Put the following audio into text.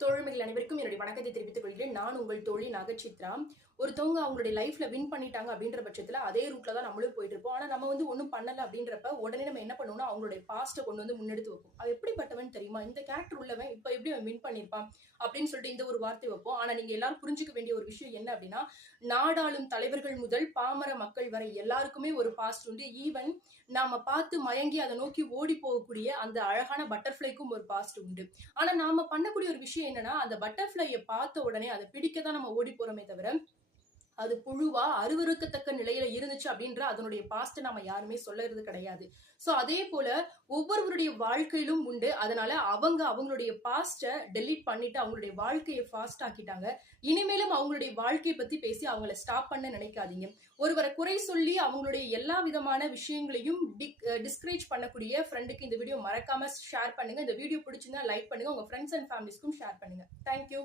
தோழமைகள் அனைவருக்கும் என்னுடைய வணக்கத்தை தெரிவித்துக் கொள்கிறேன். நான் உங்கள் தோழி நகைச்சித்ரா. ஒருத்தவங்க அவங்களுடைய லைஃப்ல வின் பண்ணிட்டாங்க அப்படின்ற பட்சத்துல அதே ரூட்ல தான் நம்மளும் போயிட்டு இருப்போம். ஆனா நம்ம ஒண்ணும் பண்ணல அப்படின்றப்ப உடனே நம்ம என்ன பண்ணுவோம்னா அவங்களுடைய பாஸ்ட கொண்டு வந்து முன்னெடுத்து வைப்போம். அது எப்படிப்பட்டவன் தெரியுமா? இந்த கேரக்டர் உள்ளவன் இப்ப எப்படி அவன் வின் பண்ணிருப்பான் அப்படின்னு சொல்லிட்டு இந்த ஒரு வார்த்தை வைப்போம். ஆனா நீங்க எல்லாரும் புரிஞ்சுக்க வேண்டிய ஒரு விஷயம் என்ன அப்படின்னா, நாடாளும் தலைவர்கள் முதல் பாமர மக்கள் வரை எல்லாருக்குமே ஒரு பாஸ்ட் உண்டு. ஈவன் நாம பார்த்து மயங்கி அதை நோக்கி ஓடி போகக்கூடிய அந்த அழகான பட்டர்ஃபிளைக்கும் ஒரு பாஸ்ட் உண்டு. ஆனா நாம பண்ணக்கூடிய ஒரு விஷயம் என்னன்னா, அந்த பட்டர்ஃபிளைய பார்த்த உடனே அதை பிடிக்க தான் நம்ம ஓடி போறோமே தவிர, அது புழுவா அருவருக்கத்தக்க நிலையில இருந்துச்சு அப்படின்ற அதனுடைய பாஸ்ட் நாம யாருமே சொல்லறது கிடையாது. சோ அதே போல ஒவ்வொருவருடைய வாழ்க்கையிலும் உண்டு. அதனால அவங்களுடைய பாஸ்ட டெலீட் பண்ணிட்டு அவங்களுடைய வாழ்க்கையை ஃபாஸ்ட் ஆக்கிட்டாங்க. இனிமேலும் அவங்களுடைய வாழ்க்கையை பத்தி பேசி அவங்கள ஸ்டாப் பண்ண நினைக்காதீங்க. ஒருவரை குறை சொல்லி அவங்களுடைய எல்லா விதமான விஷயங்களையும் டிஸ்கரேஜ் பண்ணக்கூடிய ஃப்ரெண்டுக்கு இந்த வீடியோ மறக்காம ஷேர் பண்ணுங்க. இந்த வீடியோ பிடிச்சிருந்தா லைக் பண்ணுங்க. உங்க ஃப்ரெண்ட்ஸ் அண்ட் ஃபேமிலிஸ்க்கும் ஷேர் பண்ணுங்க. தேங்க்யூ.